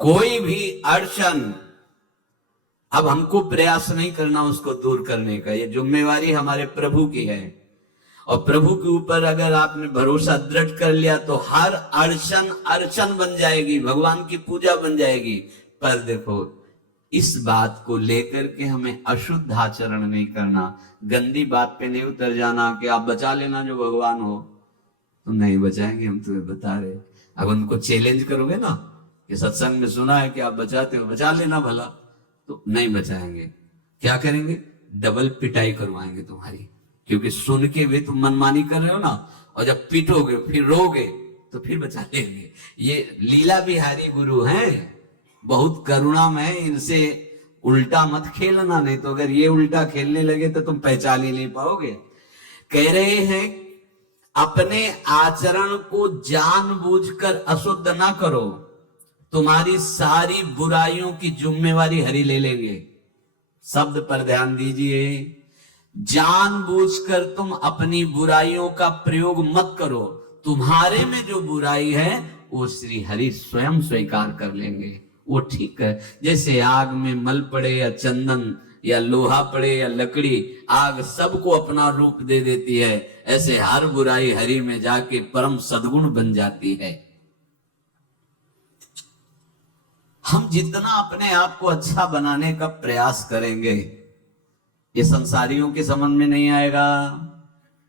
कोई भी अड़चन अब हमको प्रयास नहीं करना उसको दूर करने का, ये जिम्मेवारी हमारे प्रभु की है। और प्रभु के ऊपर अगर आपने भरोसा दृढ़ कर लिया तो हर अड़चन अड़चन बन जाएगी, भगवान की पूजा बन जाएगी। पर देखो, इस बात को लेकर के हमें अशुद्ध आचरण नहीं करना, गंदी बात पे नहीं उतर जाना कि आप बचा लेना जो भगवान हो। तुम नहीं बचाएंगे, हम तुम्हें बता रहे। अब उनको चैलेंज करोगे ना कि सत्संग में सुना है कि आप बचाते हो, बचा लेना भला, तो नहीं बचाएंगे। क्या करेंगे? डबल पिटाई करवाएंगे तुम्हारी, क्योंकि सुन के भी तुम मनमानी कर रहे हो ना, और जब पीटोगे फिर रोगे तो फिर बचा लेंगे। ये लीला बिहारी गुरु हैं, बहुत करुणामय, इनसे उल्टा मत खेलना, नहीं तो अगर ये उल्टा खेलने लगे तो तुम पहचान ही नहीं पाओगे। कह रहे हैं अपने आचरण को जानबूझकर अशुद्ध ना करो, तुम्हारी सारी बुराइयों की जिम्मेवारी हरि ले लेंगे। शब्द पर ध्यान दीजिए, जानबूझकर तुम अपनी बुराइयों का प्रयोग मत करो, तुम्हारे में जो बुराई है वो श्री हरि स्वयं स्वीकार कर लेंगे, वो ठीक है। जैसे आग में मल पड़े या चंदन या लोहा पड़े या लकड़ी, आग सबको अपना रूप दे देती है, ऐसे हर बुराई हरि में जाके परम सद्गुण बन जाती है। हम जितना अपने आप को अच्छा बनाने का प्रयास करेंगे, ये संसारियों के समझ में नहीं आएगा,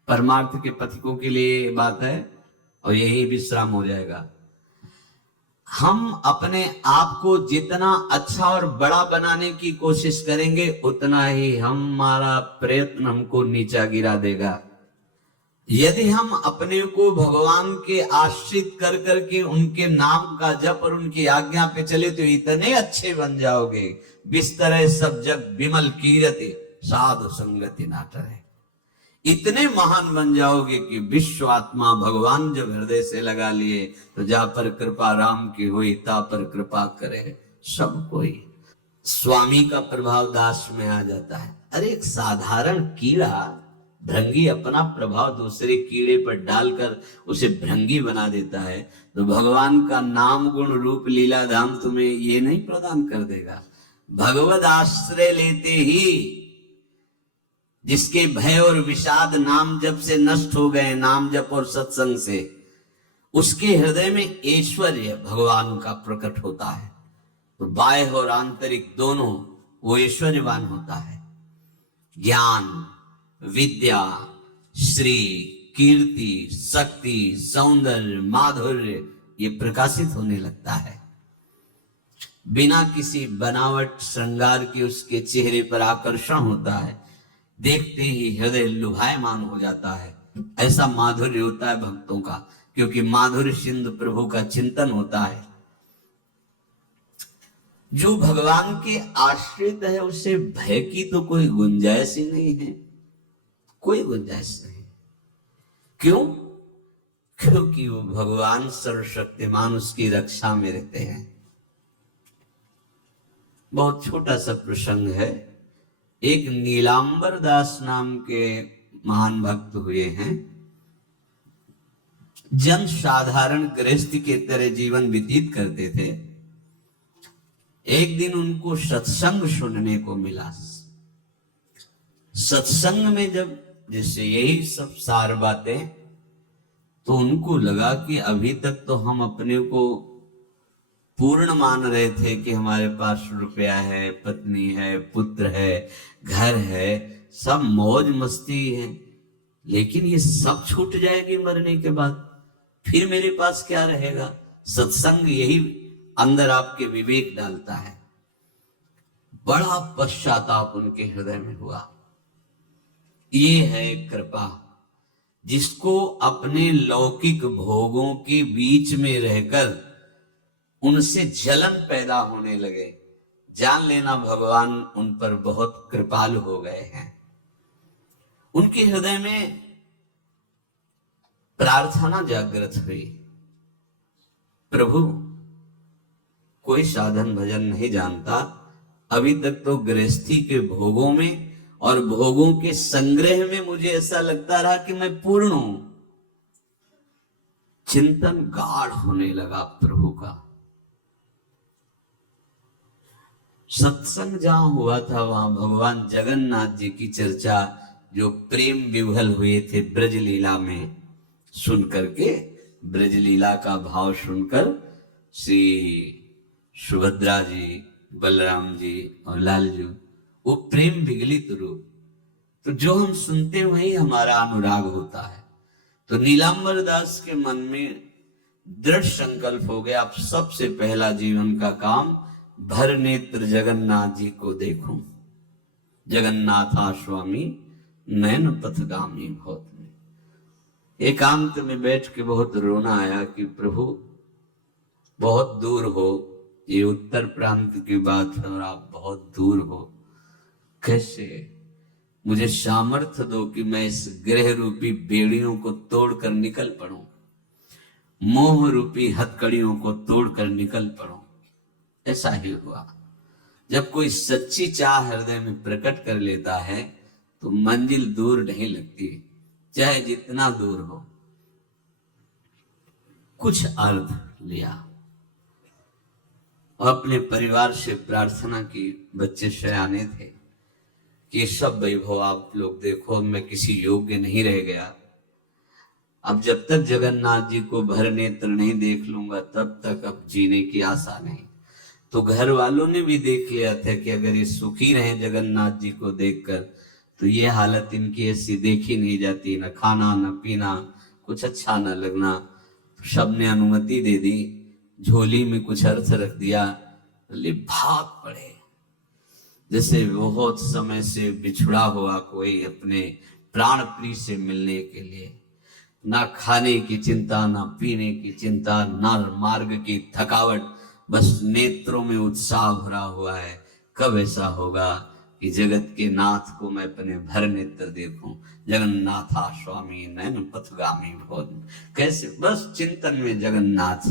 परमार्थ के पथिकों के लिए बात है, और यही विश्राम हो जाएगा। हम अपने आप को जितना अच्छा और बड़ा बनाने की कोशिश करेंगे, उतना ही हमारा प्रयत्न हमको नीचा गिरा देगा। यदि हम अपने को भगवान के आश्रित कर करके उनके नाम का जप और उनकी आज्ञा पे चले तो इतने अच्छे बन जाओगे, बिस्तर सब जग विमल कीरति साधु संगति नाटरे, इतने महान बन जाओगे कि विश्व आत्मा भगवान जब हृदय से लगा लिए तो जा पर कृपा राम की हुई, ता पर कृपा करे सब कोई। स्वामी का प्रभाव दास में आ जाता है। अरे एक साधारण कीड़ा भृंगी अपना प्रभाव दूसरे कीड़े पर डालकर उसे भृंगी बना देता है, तो भगवान का नाम गुण रूप लीला धाम तुम्हें ये नहीं प्रदान कर देगा? भगवद आश्रय लेते ही जिसके भय और विषाद नाम जप से नष्ट हो गए, नाम जप और सत्संग से, उसके हृदय में ऐश्वर्य भगवान का प्रकट होता है, तो बाह्य और आंतरिक दोनों वो ऐश्वर्यवान होता है। ज्ञान, विद्या, श्री, कीर्ति, शक्ति, सौंदर्य, माधुर्य ये प्रकाशित होने लगता है। बिना किसी बनावट श्रृंगार के उसके चेहरे पर आकर्षण होता है, देखते ही हृदय लुभायमान हो जाता है। ऐसा माधुर्य होता है भक्तों का, क्योंकि माधुर्य सिंधु प्रभु का चिंतन होता है। जो भगवान के आश्रित है उसे भय की तो कोई गुंजाइश ही नहीं है, कोई गुंजाइश नहीं। क्यों? क्योंकि वो भगवान सर्वशक्तिमान उसकी रक्षा में रहते हैं। बहुत छोटा सा प्रसंग है। एक नीलांबर दास नाम के महान भक्त हुए हैं, जन साधारण गृहस्थी के तरह जीवन व्यतीत करते थे। एक दिन उनको सत्संग सुनने को मिला। सत्संग में जब जैसे यही सब सार बातें, तो उनको लगा कि अभी तक तो हम अपने को पूर्ण मान रहे थे कि हमारे पास रुपया है, पत्नी है, पुत्र है, घर है, सब मौज मस्ती है, लेकिन ये सब छूट जाएगी मरने के बाद, फिर मेरे पास क्या रहेगा? सत्संग यही अंदर आपके विवेक डालता है। बड़ा पश्चाताप उनके हृदय में हुआ। ये है कृपा, जिसको अपने लौकिक भोगों के बीच में रहकर उनसे जलन पैदा होने लगे, जान लेना भगवान उन पर बहुत कृपालु हो गए हैं। उनके हृदय में प्रार्थना जागृत हुई, प्रभु कोई साधन भजन नहीं जानता, अभी तक तो गृहस्थी के भोगों में और भोगों के संग्रह में मुझे ऐसा लगता रहा कि मैं पूर्ण हूं। चिंतन गाढ़ होने लगा प्रभु का। सत्संग जहां हुआ था वहां भगवान जगन्नाथ जी की चर्चा, जो प्रेम विह्वल हुए थे ब्रज लीला में, सुन करके, ब्रज लीला का भाव सुनकर श्री सुभद्रा जी, बलराम जी और लाल जी, वो प्रेम विगलित रूप, तो जो हम सुनते हैं वही हमारा अनुराग होता है। तो नीलांबर दास के मन में दृढ़ संकल्प हो गया, अब सबसे पहला जीवन का काम भर नेत्र जगन्नाथ जी को देखूं। जगन्नाथा स्वामी नयन पथगामी भवत में एकांत में बैठ के बहुत रोना आया कि प्रभु बहुत दूर हो, ये उत्तर प्रांत की बात है और आप बहुत दूर हो, कैसे मुझे सामर्थ्य दो कि मैं इस ग्रह रूपी बेड़ियों को तोड़कर निकल पड़ूं, मोह रूपी हथकड़ियों को तोड़कर निकल पड़ूं। ऐसा ही हुआ। जब कोई सच्ची चाह हृदय में प्रकट कर लेता है तो मंजिल दूर नहीं लगती, चाहे जितना दूर हो। कुछ अर्थ लिया और अपने परिवार से प्रार्थना की, बच्चे शयाने थे, कि सब वैभव आप लोग देखो, मैं किसी योग्य नहीं रह गया, अब जब तक जगन्नाथ जी को भर नेत्र नहीं देख लूंगा तब तक अब जीने की आशा नहीं। तो घर वालों ने भी देख लिया था कि अगर ये सुखी रहे जगन्नाथ जी को देखकर तो ये हालत इनकी ऐसी देखी नहीं जाती, न खाना न पीना, कुछ अच्छा न लगना। तो सबने अनुमति दे दी, झोली में कुछ अर्थ रख दिया, बोले भाग पड़े, जैसे बहुत समय से बिछड़ा हुआ कोई अपने प्राण प्रिय से मिलने के लिए। ना खाने की चिंता, ना पीने की चिंता, ना मार्ग की थकावट, बस नेत्रों में उत्साह भरा हुआ है। कब ऐसा होगा कि जगत के नाथ को मैं अपने भर नेत्र देखूं। जगन्नाथा स्वामी नयन पथगामी भवत, कैसे बस चिंतन में जगन्नाथ।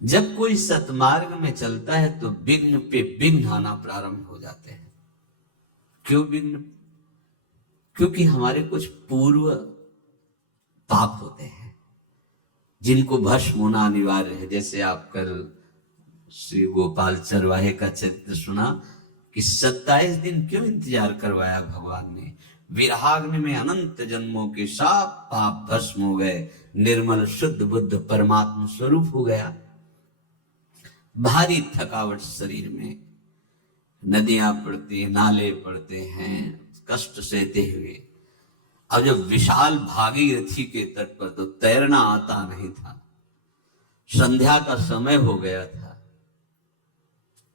जब कोई सतमार्ग में चलता है तो विघ्न पे विघ्न आना प्रारंभ हो जाते हैं। क्यों विघ्न? क्योंकि हमारे कुछ पूर्व पाप होते हैं जिनको भस्म होना अनिवार्य है। जैसे आप कल श्री गोपाल चरवाहे का चरित्र सुना कि 27 दिन क्यों इंतजार करवाया भगवान ने। विरहाग्नि में अनंत जन्मों के सब पाप भस्म हो गए, निर्मल शुद्ध बुद्ध परमात्मा स्वरूप हो गया। भारी थकावट शरीर में, नदियां पड़ती, नाले पड़ते हैं, कष्ट सहते हुए। अब जब विशाल भागीरथी के तट पर तो तैरना आता नहीं था, संध्या का समय हो गया था।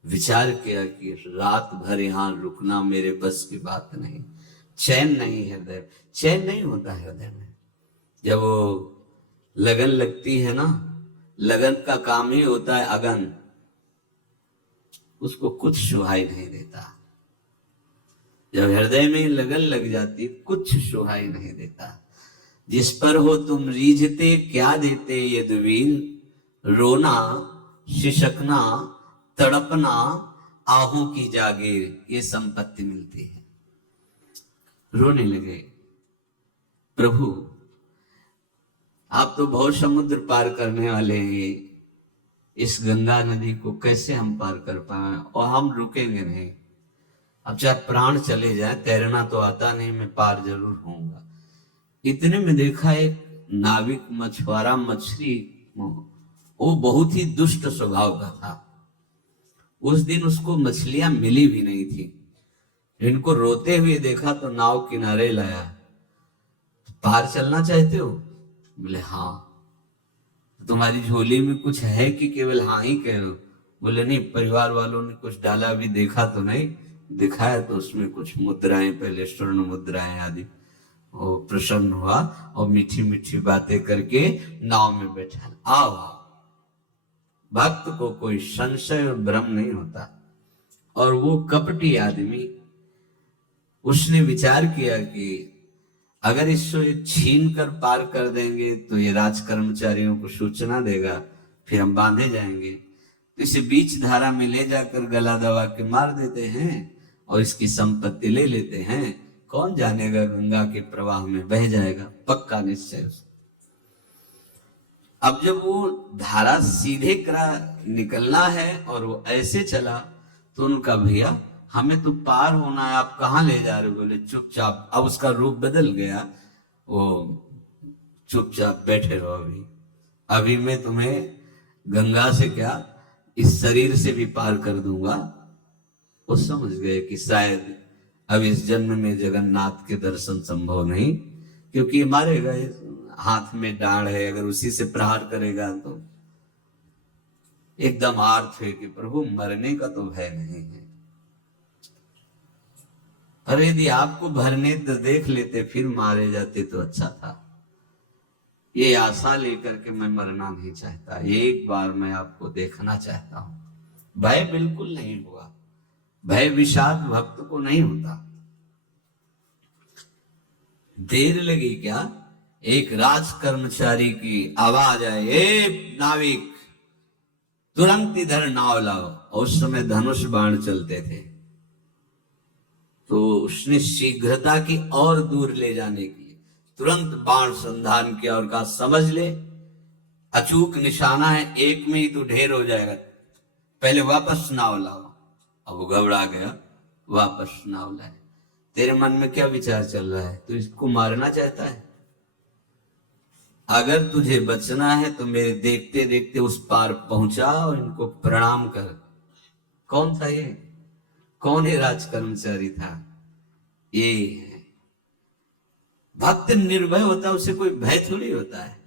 विचार किया कि रात भर यहां रुकना मेरे बस की बात नहीं। चैन नहीं हृदय, चैन नहीं होता हृदय में। जब वो लगन लगती है ना, लगन का काम ही होता है अगन, उसको कुछ सुहाई नहीं देता। जब हृदय में लगन लग जाती कुछ सुहाई नहीं देता। जिस पर हो तुम रीझते क्या देते यदुवीर, रोना शिशकना तड़पना आहों की जागीर, ये संपत्ति मिलती है। रोने लगे, प्रभु आप तो बहुत समुद्र पार करने वाले हैं, इस गंगा नदी को कैसे हम पार कर पाए, और हम रुकेंगे नहीं। अब चाहे प्राण चले जाए, तैरना तो आता नहीं, मैं पार जरूर होऊंगा। इतने में देखा एक नाविक मछुआरा मछली, वो बहुत ही दुष्ट स्वभाव का था। उस दिन उसको मछलियां मिली भी नहीं थी। इनको रोते हुए देखा तो नाव किनारे लाया। पार चलना चाहते हो? बोले हाँ। तुम्हारी झोली में कुछ है कि केवल हाँ ही कह रहे हो? बोले नहीं, परिवार वालों ने कुछ डाला, भी देखा तो नहीं। दिखाया तो उसमें कुछ मुद्राएं, पहले स्वर्ण मुद्राएं आदि। वो प्रसन्न हुआ और मीठी मीठी बातें करके नाव में बैठा। आओ, भक्त को कोई संशय और भ्रम नहीं होता। और वो कपटी आदमी, उसने विचार किया कि अगर इसको छीन कर पार कर देंगे तो ये राज कर्मचारियों को सूचना देगा, फिर हम बांधे जाएंगे। तो इसे बीच धारा में ले जाकर गला दबा के मार देते हैं और इसकी संपत्ति ले लेते हैं। कौन जानेगा, गंगा के प्रवाह में बह जाएगा, पक्का निश्चय। अब जब वो धारा सीधे निकलना है और वो ऐसे चला, तो उनका भैया हमें तो पार होना है, आप कहाँ ले जा रहे हो? बोले चुपचाप। अब उसका रूप बदल गया, वो चुपचाप बैठे रहो, अभी अभी मैं तुम्हें गंगा से क्या इस शरीर से भी पार कर दूंगा। वो समझ गए कि शायद अब इस जन्म में जगन्नाथ के दर्शन संभव नहीं, क्योंकि मारे गए, हाथ में डांड है, अगर उसी से प्रहार करेगा तो एकदम आर्थ है कि प्रभु मरने का तो भय नहीं है। पर यदि आपको भरने तो देख लेते फिर मारे जाते तो अच्छा था। ये आशा लेकर के मैं मरना नहीं चाहता, एक बार मैं आपको देखना चाहता हूं। भय बिल्कुल नहीं हुआ, भय विषाद भक्त को नहीं होता। देर लगी क्या, एक राज कर्मचारी की आवाज आए, ए नाविक तुरंत इधर नाव लाओ। और उस समय धनुष बाण चलते थे, तो उसने शीघ्रता की और दूर ले जाने की तुरंत बाण संधान किया और कहा समझ ले अचूक निशाना है, एक में ही तो ढेर हो जाएगा, पहले वापस नाव लाओ। अब वो घबरा गया, वापस नाव लाए। तेरे मन में क्या विचार चल रहा है? तू इसको मारना चाहता है? अगर तुझे बचना है तो मेरे देखते देखते उस पार पहुंचा और इनको प्रणाम कर। कौन था ये? कौन है राज कर्मचारी था? ये भक्त निर्भय होता है, उसे कोई भय थोड़ी होता है।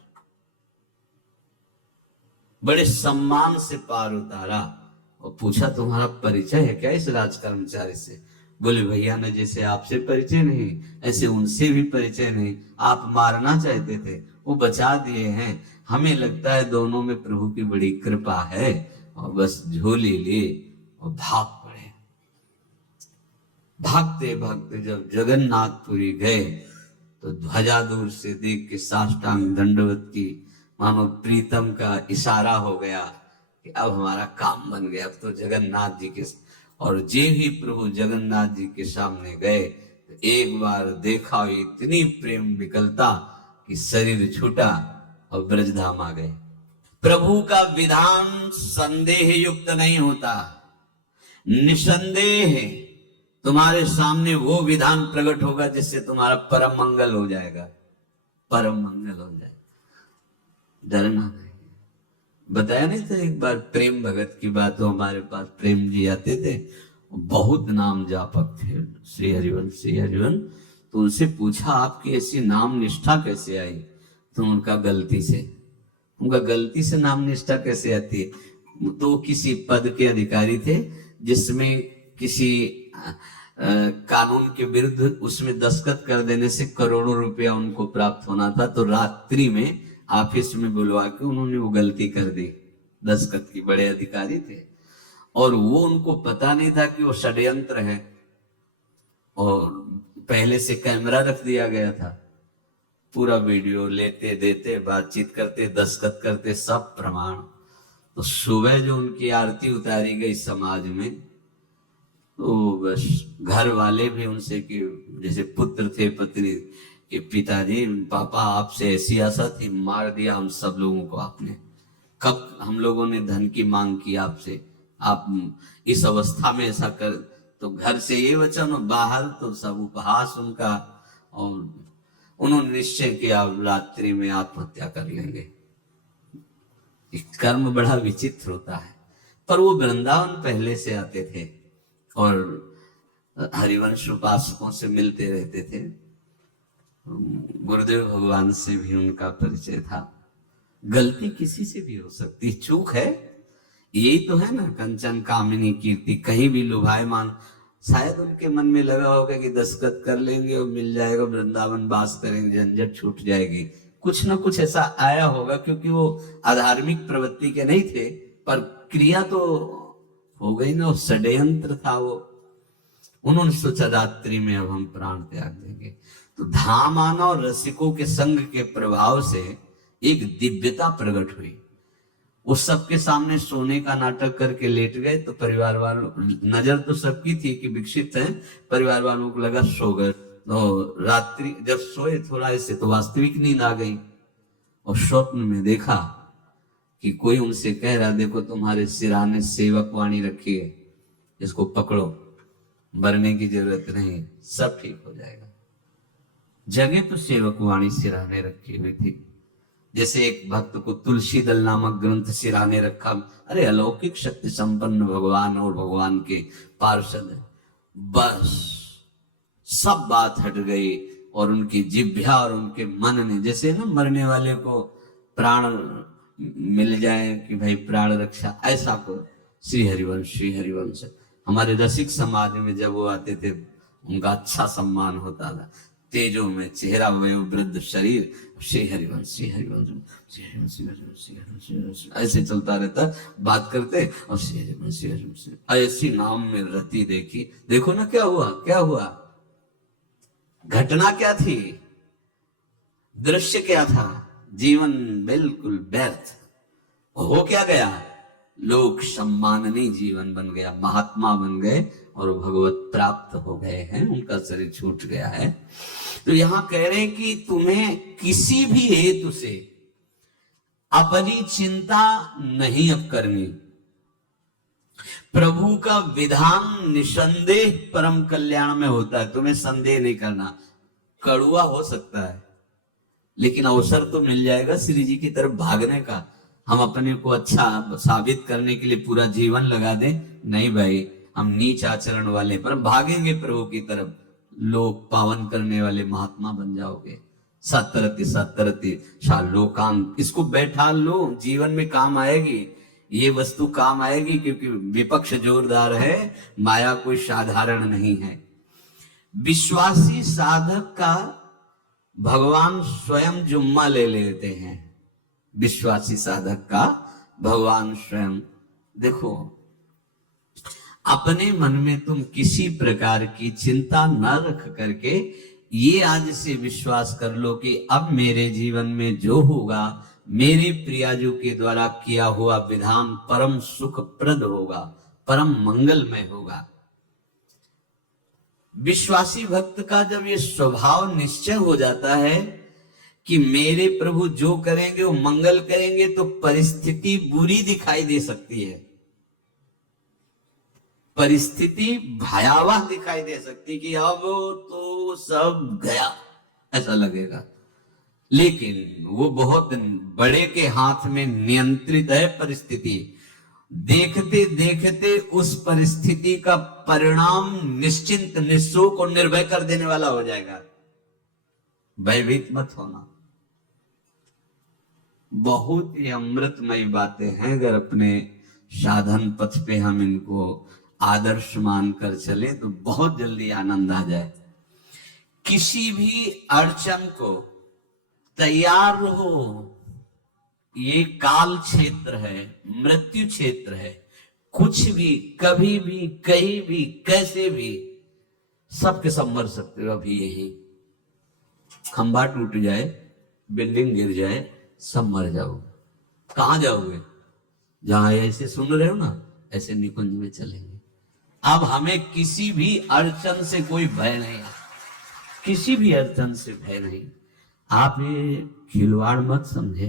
बड़े सम्मान से पार उतारा और पूछा तुम्हारा परिचय है क्या इस राज कर्मचारी से? बोले भैया ने जैसे आपसे परिचय नहीं, ऐसे उनसे भी परिचय नहीं। आप मारना चाहते थे, वो बचा दिए हैं। हमें लगता है दोनों में प्रभु की बड़ी कृपा है, और बस झोली लिए और भाग पड़े। भागते भागते जब जगन्नाथपुरी गए तो ध्वजा दूर से देख के साष्टांग दंडवत की, मानो प्रीतम का इशारा हो गया कि अब हमारा काम बन गया। अब तो जगन्नाथ जी के, और जे ही प्रभु जगन्नाथ जी के सामने गए तो एक बार देखा, इतनी प्रेम विकलता कि शरीर छूटा और ब्रजधाम आ गए। प्रभु का विधान संदेह युक्त नहीं होता, निसंदेह तुम्हारे सामने वो विधान प्रकट होगा जिससे तुम्हारा परम मंगल हो जाएगा, परम मंगल हो जाएगा। डरना नहीं। बताया नहीं था एक बार प्रेम भगत की बात, तो हमारे पास प्रेम जी आते थे, बहुत नाम जापक थे, श्री हरिवंश। तो उनसे पूछा आपकी ऐसी नाम निष्ठा कैसे आई? तो उनका गलती से नाम निष्ठा कैसे आती है? तो किसी पद के अधिकारी थे जिसमें किसी कानून के विरुद्ध उसमें दस्तखत कर देने से करोड़ों रुपया उनको प्राप्त होना था। तो रात्रि में ऑफिस में बुलवा के उन्होंने वो गलती कर दी, दस्तखत की। बड़े अधिकारी थे और वो उनको पता नहीं था कि वो षड्यंत्र है, और पहले से कैमरा रख दिया गया था। पूरा वीडियो लेते देते, बातचीत करते, दस्तखत करते, सब प्रमाण। तो सुबह जो उनकी आरती उतारी गई समाज में, तो बस घर वाले भी उनसे कि जैसे पुत्र थे पत्नी कि पिताजी पापा आपसे ऐसी आशा थी, मार दिया हम सब लोगों को आपने। कब हम लोगों ने धन की मांग की आपसे, आप इस अवस्था में ऐसा कर। तो घर से ये वचन, बाहर तो सब उपहास उनका, और उन्होंने निश्चय किया रात्रि में आत्महत्या कर लेंगे। कर्म बड़ा विचित्र होता है। पर वो वृंदावन पहले से आते थे और हरिवंश उपासकों से मिलते रहते थे। गुरुदेव भगवान से भी उनका परिचय था। गलती किसी से भी हो सकती, चूक है, यही तो है ना। कंचन कामिनी कीर्ति, कहीं भी लुभायमान। शायद उनके मन में लगा होगा कि दस्तखत कर लेंगे और मिल जाएगा, वृंदावन वास करेंगे, झंझट छूट जाएगी। कुछ ना कुछ ऐसा आया होगा, क्योंकि वो अधार्मिक प्रवृत्ति के नहीं थे, पर क्रिया तो हो गई ना, षड्यंत्र था वो। उन्होंने सोचा रात्रि में अब हम प्राण त्याग देंगे। तो धाम आना और रसिकों के संग के प्रभाव से एक दिव्यता प्रकट हुई। उस सबके सामने सोने का नाटक करके लेट गए, तो परिवार वालों, नजर तो सबकी थी कि विकसित है, परिवार वालों को लगा सो गए। तो रात्रि जब सोए थोड़ा ऐसे, तो वास्तविक नींद आ गई और स्वप्न में देखा कि कोई उनसे कह रहा देखो तुम्हारे सिराने सेवक वाणी रखी है, इसको पकड़ो, मरने की जरूरत नहीं, सब ठीक हो जाएगा। जगह तो सेवक वाणी सिराने रखी हुई थी। जैसे एक भक्त को तुलसी दल नामक ग्रंथ सिराने रखा, अरे अलौकिक शक्ति संपन्न भगवान और भगवान के पार्षद, बस सब बात हट गई और उनकी जिह्वा और उनके मन ने, जैसे ना मरने वाले को प्राण मिल जाए कि भाई प्राण रक्षा, ऐसा को श्री हरिवंश हमारे रसिक समाज में जब वो आते थे उनका अच्छा सम्मान होता था। तेजो में चेहरा, वयोवृद्ध शरीर, श्री हरिवंश ऐसे चलता रहता, बात करते और श्री हरिवंश ऐसी नाम में रति देखी। देखो ना क्या हुआ, घटना क्या थी, दृश्य क्या था, जीवन बिल्कुल व्यर्थ हो क्या गया, लोक सम्माननीय जीवन बन गया, महात्मा बन गए और भगवत प्राप्त हो गए हैं, उनका शरीर छूट गया है। तो यहां कह रहे हैं कि तुम्हें किसी भी हेतु से अपनी चिंता नहीं अब करनी। प्रभु का विधान निसंदेह परम कल्याण में होता है, तुम्हें संदेह नहीं करना। कड़ुआ हो सकता है लेकिन अवसर तो मिल जाएगा श्री जी की तरफ भागने का। हम अपने को अच्छा साबित करने के लिए पूरा जीवन लगा दें, नहीं भाई हम नीच आचरण वाले पर भागेंगे प्रभु की तरफ, लोक पावन करने वाले महात्मा बन जाओगे। सतरति लोकांत, इसको बैठा लो, जीवन में काम आएगी, ये वस्तु काम आएगी, क्योंकि विपक्ष जोरदार है, माया कोई साधारण नहीं है। विश्वासी साधक का भगवान स्वयं जुम्मा ले लेते हैं, विश्वासी साधक का भगवान स्वयं। देखो अपने मन में तुम किसी प्रकार की चिंता न रख करके ये आज से विश्वास कर लो कि अब मेरे जीवन में जो होगा, मेरे प्रियाजू के द्वारा किया हुआ विधान परम सुखप्रद होगा, परम मंगलमय होगा। विश्वासी भक्त का जब ये स्वभाव निश्चय हो जाता है कि मेरे प्रभु जो करेंगे वो मंगल करेंगे, तो परिस्थिति बुरी दिखाई दे सकती है, परिस्थिति भयावह दिखाई दे सकती कि अब तो सब गया, ऐसा लगेगा। लेकिन वो बहुत बड़े के हाथ में नियंत्रित है परिस्थिति। देखते देखते उस परिस्थिति का परिणाम निश्चिंत, निःशोक और निर्भय कर देने वाला हो जाएगा। भयभीत मत होना। बहुत ही अमृतमयी बातें हैं, अगर अपने साधन पथ पे हम इनको आदर्श मानकर चले तो बहुत जल्दी आनंद आ जाए। किसी भी अड़चन को तैयार रहो, ये काल क्षेत्र है, मृत्यु क्षेत्र है, कुछ भी कभी भी कहीं भी कैसे भी सबके सब मर सकते हो। अभी यही खंभा टूट जाए, बिल्डिंग गिर जाए, सब मर जाओगे। कहां जाओगे? जहां ऐसे सुन रहे हो ना, ऐसे निकुंज में चलेंगे। अब हमें किसी भी अड़चन से कोई भय नहीं है, किसी भी अड़चन से भय नहीं। आप ये खिलवाड़ मत समझे,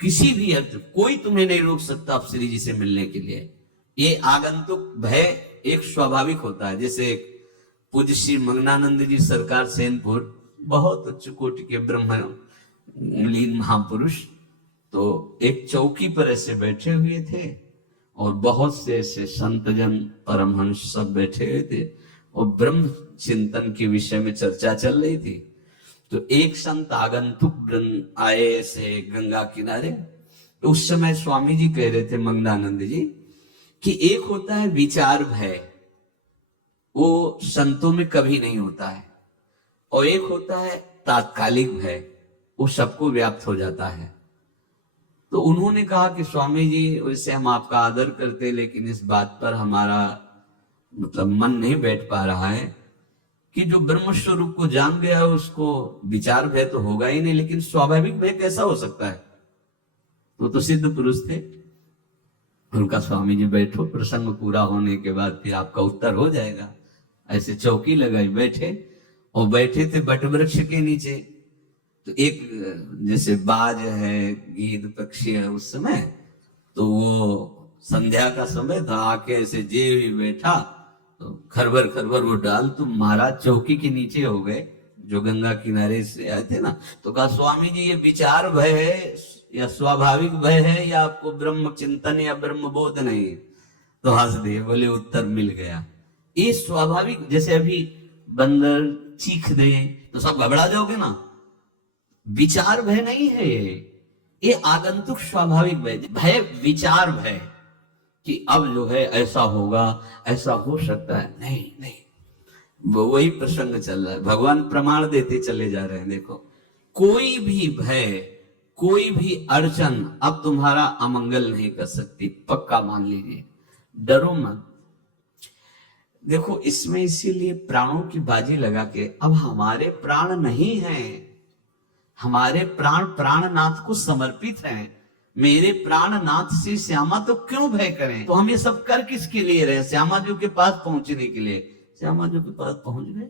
किसी भी अड़चन कोई तुम्हें नहीं रोक सकता आप श्री जी से मिलने के लिए। ये आगंतुक भय एक स्वाभाविक होता है। जैसे पूज्य श्री मंगनानंद जी सरकार सेनपुर, बहुत उच्च कोटि के ब्रह्मलीन महापुरुष, तो एक चौकी पर ऐसे बैठे हुए थे और बहुत से ऐसे संतजन परमहंस सब बैठे हुए थे और ब्रह्म चिंतन के विषय में चर्चा चल रही थी। तो एक संत आगंतुक आए ऐसे गंगा किनारे, तो उस समय स्वामी जी कह रहे थे मंगनानंद जी कि एक होता है विचार भय, वो संतों में कभी नहीं होता है, और एक होता है तात्कालिक भय, वो सबको व्याप्त हो जाता है। तो उन्होंने कहा कि स्वामी जी वैसे हम आपका आदर करते, लेकिन इस बात पर हमारा मतलब मन नहीं बैठ पा रहा है कि जो ब्रह्म स्वरूप को जान गया उसको विचार भय तो होगा ही नहीं, लेकिन स्वाभाविक भय कैसा हो सकता है? तो सिद्ध पुरुष थे। उनका स्वामी जी बैठो, प्रसंग पूरा होने के बाद फिर आपका उत्तर हो जाएगा। ऐसे चौकी लगाई बैठे, और बैठे थे बट वृक्ष के नीचे। तो एक जैसे बाज है, गीद पक्षी है, उस समय तो वो संध्या का समय था, आके ऐसे जे ही बैठा तो खरबर वो डाल तो महाराज चौकी के नीचे हो गए, जो गंगा किनारे से आए थे ना। तो कहा स्वामी जी ये विचार भय है या स्वाभाविक भय है या आपको ब्रह्म चिंतन या ब्रह्म बोध नहीं है? तो हंस दिए, बोले उत्तर मिल गया। ये स्वाभाविक, जैसे अभी बंदर चीख दे तो सब घबरा जाओगे ना, विचार भय नहीं है ये आगंतुक स्वाभाविक भय। भय विचार भय कि अब जो है ऐसा होगा, ऐसा हो सकता है, नहीं नहीं, वही प्रसंग चल रहा है। भगवान प्रमाण देते चले जा रहे हैं। देखो कोई भी भय, कोई भी अड़चन अब तुम्हारा अमंगल नहीं कर सकती, पक्का मान लीजिए, डरो मत। देखो इसमें इसीलिए प्राणों की बाजी लगा के, अब हमारे प्राण नहीं हैं, हमारे प्राण प्राणनाथ को समर्पित हैं। मेरे प्राणनाथ से श्यामा तो क्यों भय करें? तो हम ये सब कर किसके लिए रहे? श्यामा जी के पास पहुंचने के लिए। श्यामा जी के पास पहुंच गए,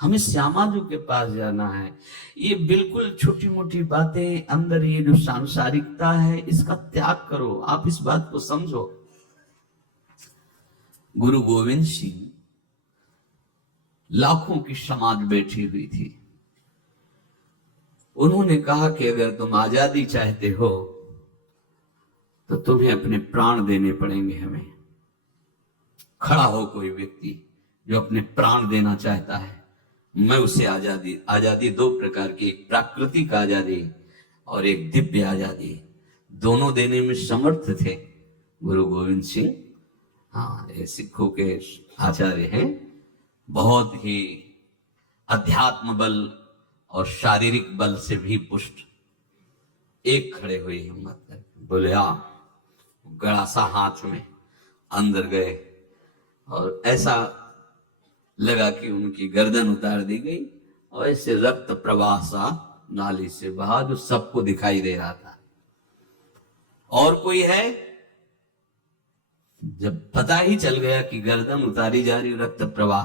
हमें श्यामा जी के पास जाना है। ये बिल्कुल छोटी मोटी बातें, अंदर ये जो सांसारिकता है इसका त्याग करो। आप इस बात को समझो। गुरु गोविंद सिंह, लाखों की समाज बैठी हुई थी, उन्होंने कहा कि अगर तुम आजादी चाहते हो तो तुम्हें अपने प्राण देने पड़ेंगे। हमें खड़ा हो कोई व्यक्ति जो अपने प्राण देना चाहता है, मैं उसे आजादी। आजादी दो प्रकार की, एक प्राकृतिक आजादी और एक दिव्य आजादी, दोनों देने में समर्थ थे गुरु गोविंद सिंह। हाँ, ये सिखों के आचार्य हैं, बहुत ही अध्यात्म बल और शारीरिक बल से भी पुष्ट। एक खड़े हुए हिम्मत करके बोले हाँ, गड़ासा हाथ में अंदर गए और ऐसा लगा कि उनकी गर्दन उतार दी गई और ऐसे रक्त प्रवाह सा नाली से बहा, जो सबको दिखाई दे रहा था। और कोई है? जब पता ही चल गया कि गर्दन उतारी जा रही, रक्त प्रवाह,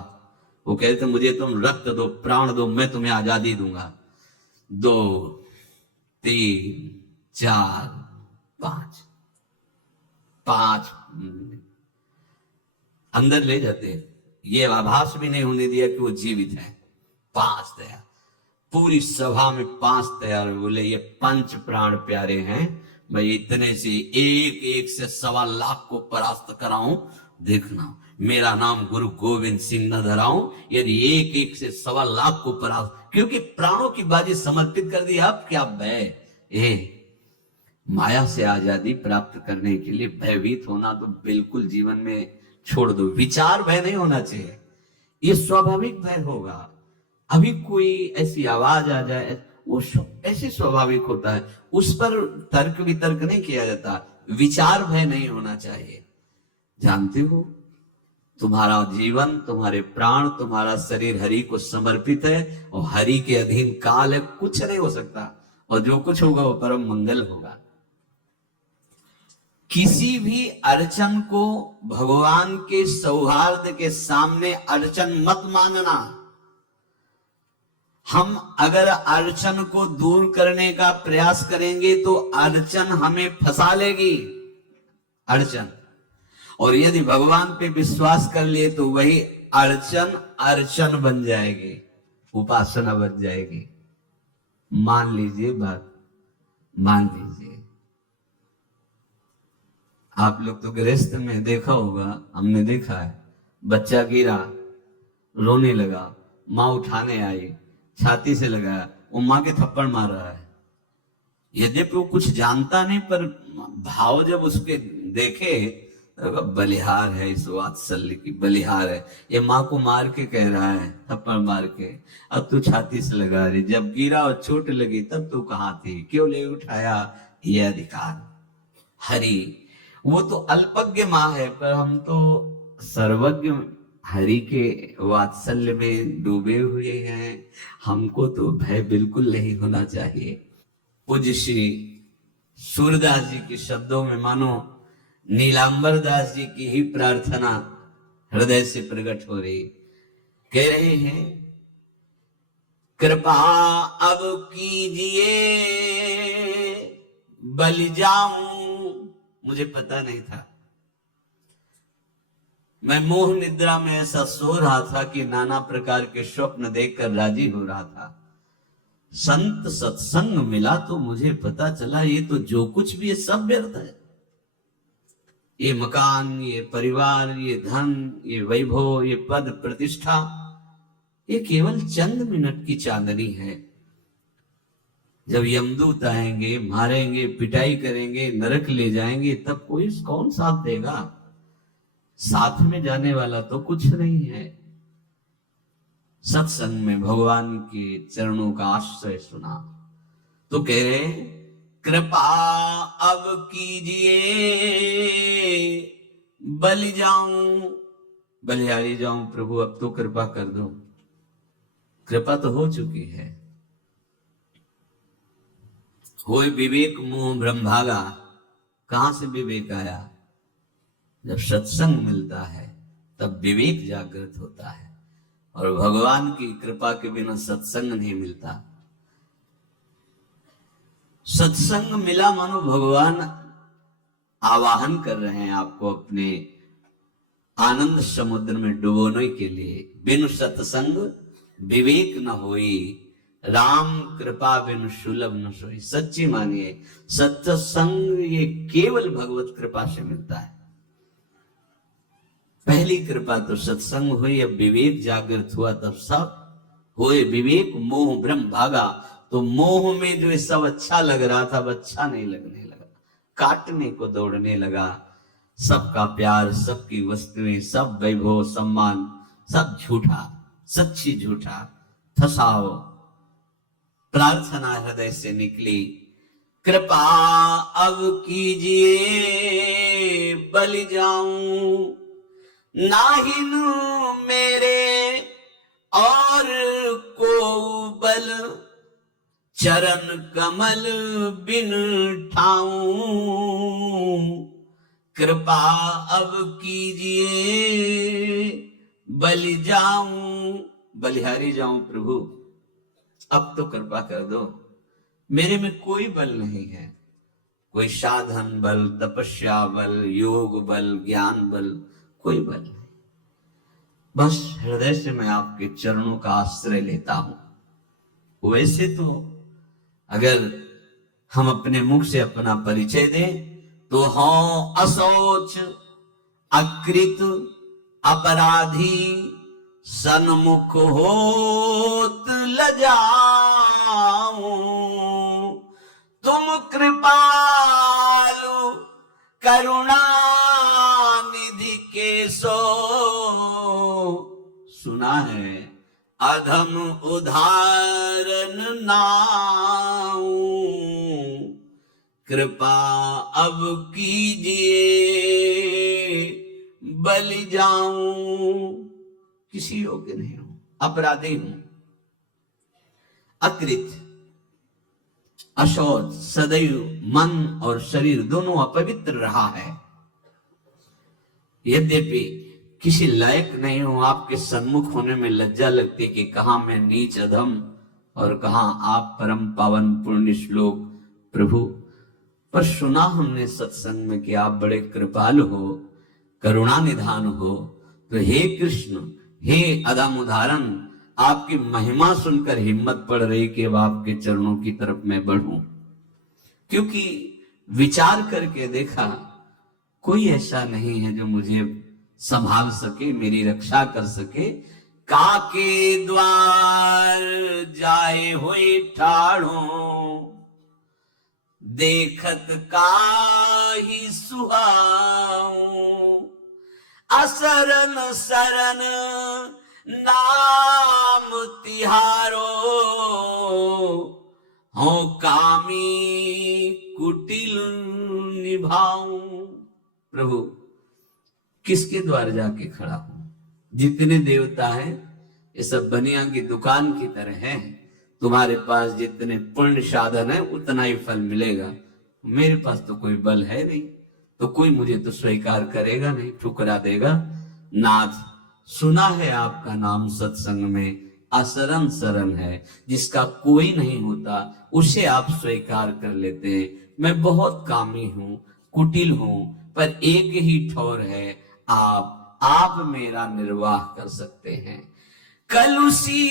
वो कहते मुझे तुम रक्त दो, प्राण दो, मैं तुम्हें आजादी दूंगा। 2 3 4 5 अंदर ले जाते, ये आभास भी नहीं होने दिया कि वो जीवित है। 5 तैयार, पूरी सभा में 5 तैयार। बोले ये पंच प्राण प्यारे हैं, मैं इतने से एक एक से 1.25 लाख को परास्त कराऊं, देखना मेरा नाम गुरु गोविंद सिंह न धराऊं, यदि एक एक से 1.25 लाख को परास्त, क्योंकि प्राणों की बाजी समर्पित कर दी। अब क्या भय? माया से आजादी प्राप्त करने के लिए भयभीत होना तो बिल्कुल जीवन में छोड़ दो। विचार भय नहीं होना चाहिए, ये स्वाभाविक भय होगा। अभी कोई ऐसी आवाज आ जाए, वो ऐसे स्वाभाविक होता है, उस पर तर्क वितर्क नहीं किया जाता। विचार भय नहीं होना चाहिए। जानते हो, तुम्हारा जीवन, तुम्हारे प्राण, तुम्हारा शरीर हरि को समर्पित है और हरि के अधीन काल है, कुछ नहीं हो सकता, और जो कुछ होगा वो परम मंगल होगा। किसी भी अड़चन को भगवान के सौहार्द के सामने अड़चन मत मानना। हम अगर अड़चन को दूर करने का प्रयास करेंगे तो अड़चन हमें फंसा लेगी, अड़चन। और यदि भगवान पे विश्वास कर लिए तो वही अड़चन अर्चन बन जाएगी, उपासना बन जाएगी। मान लीजिए बात, मान लीजिए। आप लोग तो गृहस्थ में देखा होगा, हमने देखा है, बच्चा गिरा, रोने लगा, माँ उठाने आई, छाती से लगाया, वो माँ के थप्पड़ मार रहा है। यद्यपि वो कुछ जानता नहीं, पर भाव जब उसके देखे, बलिहार है, इस वात्सल्य की बलिहार है, ये माँ को मार के कह रहा है, थप्पड़ मार के, अब तू छाती से लगा रही, जब गिरा और चोट लगी तब तू कहाँ थी, क्यों ले उठाया? ये अधिकार हरि। वो तो अल्पज्ञ माँ है, पर हम तो सर्वज्ञ हरि के वात्सल्य में डूबे हुए हैं। हमको तो भय बिल्कुल नहीं होना चाहिए। पूज्य श्री सूरदास जी के शब्दों में मानो नीलांबर दास जी की ही प्रार्थना हृदय से प्रकट हो रही। कह रहे हैं, कृपा अब कीजिए बलि जाऊं। मुझे पता नहीं था, मैं मोह निद्रा में ऐसा सो रहा था कि नाना प्रकार के स्वप्न देखकर राजी हो रहा था। संत सत्संग मिला तो मुझे पता चला ये तो जो कुछ भी है सब व्यर्थ है। ये मकान, ये परिवार, ये धन, ये वैभव, ये पद प्रतिष्ठा, ये केवल चंद मिनट की चांदनी है। जब यमदूत आएंगे, मारेंगे, पिटाई करेंगे, नरक ले जाएंगे, तब कोई कौन साथ देगा? साथ में जाने वाला तो कुछ नहीं है। सत्संग में भगवान के चरणों का आश्रय सुना तो कह रहे, कृपा अब कीजिए बलि जाऊं, बलिहारी जाऊं प्रभु, अब तो कृपा कर दो। कृपा तो हो चुकी है। होय विवेक मोह भ्रम भागा। कहां से विवेक आया? जब सत्संग मिलता है तब विवेक जागृत होता है, और भगवान की कृपा के बिना सत्संग नहीं मिलता। सत्संग मिला मानो भगवान आवाहन कर रहे हैं आपको अपने आनंद समुद्र में डुबोने के लिए। बिनु सत्संग विवेक न होई, राम कृपा बिनु सुलभ न सोई। सच्ची मानिए, सत्संग ये केवल भगवत कृपा से मिलता है। पहली कृपा तो सत्संग हुई, अब विवेक जागृत हुआ, तब सब हुए विवेक मोह भ्रम भागा। तो मोह में जो सब अच्छा लग रहा था, अब अच्छा नहीं लगने लगा, काटने को दौड़ने लगा। सबका प्यार, सबकी वस्तुएं, सब वैभव सम्मान, सब झूठा, सच्ची झूठा। फसाओ। प्रार्थना हृदय से निकली, कृपा अब कीजिए बलि जाऊं, नाहिन मेरे और को बल, चरण कमल बिन ठाऊं, कृपा अब कीजिए बलि जाऊं, बलिहारी जाऊं प्रभु, अब तो कृपा कर दो। मेरे में कोई बल नहीं है, कोई साधन बल, तपस्या बल, योग बल, ज्ञान बल, कोई बल नहीं। बस हृदय से मैं आपके चरणों का आश्रय लेता हूं। वैसे तो अगर हम अपने मुख से अपना परिचय दें तो हूं असोच, अकृत, अपराधी, सन्मुख होत लजाऊं, तुम कृपालु करुणा निधि के सो, सुना है अधम उदाहरण नाऊं, कृपा अब कीजिए बलि जाऊं। किसी योग्य नहीं हूं, अपराधी हूं, अकृत, अशौच, सदैव मन और शरीर दोनों अपवित्र रहा है। यद्यपि किसी लायक नहीं हूं, आपके सन्मुख होने में लज्जा लगती कि कहां मैं नीच अधम और कहां आप परम पावन पुण्य श्लोक प्रभु। पर सुना हमने सत्संग में कि आप बड़े कृपालु हो, करुणा निधान हो, तो हे कृष्ण, हे अधम उदाहरण, आपकी महिमा सुनकर हिम्मत पड़ रही कि अब आपके चरणों की तरफ मैं बढ़ूं। क्योंकि विचार करके देखा, कोई ऐसा नहीं है जो मुझे संभाल सके, मेरी रक्षा कर सके। काके द्वार जाए हुए ठाड़ो, देखत काही सुहाऊं, असरन सरन नाम तिहारो, हो कामी कुटिल निभाऊं। प्रभु, किसके द्वार जाके खड़ा हूं? जितने देवता हैं ये सब बनिया की दुकान की तरह हैं। तुम्हारे पास जितने पुण्य साधन है उतना ही फल मिलेगा। मेरे पास तो कोई बल है नहीं, तो कोई मुझे तो स्वीकार करेगा नहीं, ठुकरा देगा। नाथ, सुना है आपका नाम सत्संग में, असरन शरण है, जिसका कोई नहीं होता उसे आप स्वीकार कर लेते हैं। मैं बहुत कामी हूं, कुटिल हूं, पर एक ही ठौर है, आप मेरा निर्वाह कर सकते हैं। कलुषी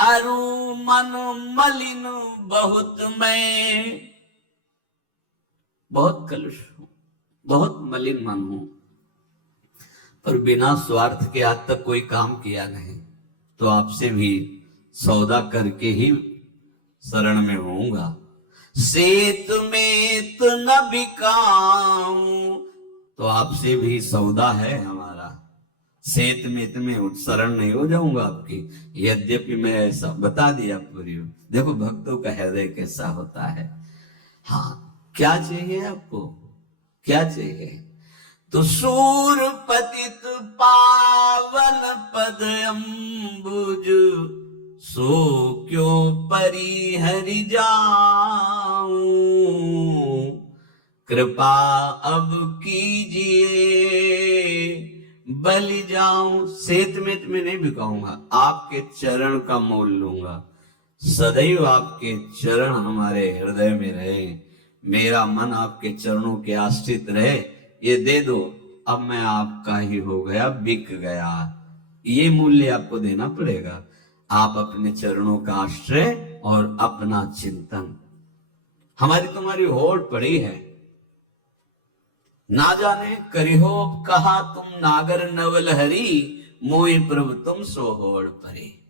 अरु मन मलिन बहुत, मैं बहुत कलुष हूं, बहुत मलिन मन हूं, पर बिना स्वार्थ के आज तक कोई काम किया नहीं, तो आपसे भी सौदा करके ही शरण में होऊंगा। सेत में तो न बिकाऊं, तो आपसे भी सौदा है हमारा, सेत में तुम्हें शरण नहीं हो जाऊंगा आपकी। यद्यपि मैं ऐसा बता दिया पूरी, देखो भक्तों का हृदय कैसा होता है। हाँ, क्या चाहिए आपको, क्या चाहिए? तो सूर पतित पावन पद अम्बुज, सो क्यों परिहरि जाऊं, कृपा अब कीजिए बलि जाऊं। सेत में तुम्हें नहीं बिकाऊंगा, आपके चरण का मोल लूंगा। सदैव आपके चरण हमारे हृदय में रहे, मेरा मन आपके चरणों के आश्रित रहे। ये दे दो, अब मैं आपका ही हो गया, बिक गया। ये मूल्य आपको देना पड़ेगा। आप अपने चरणों का आश्रय और अपना चिंतन, हमारी तुम्हारी होड़ पड़ी है। ना जाने करिहो कहा तुम नागर नवल हरी, मोहि प्रभु तुम सो होड़ परे।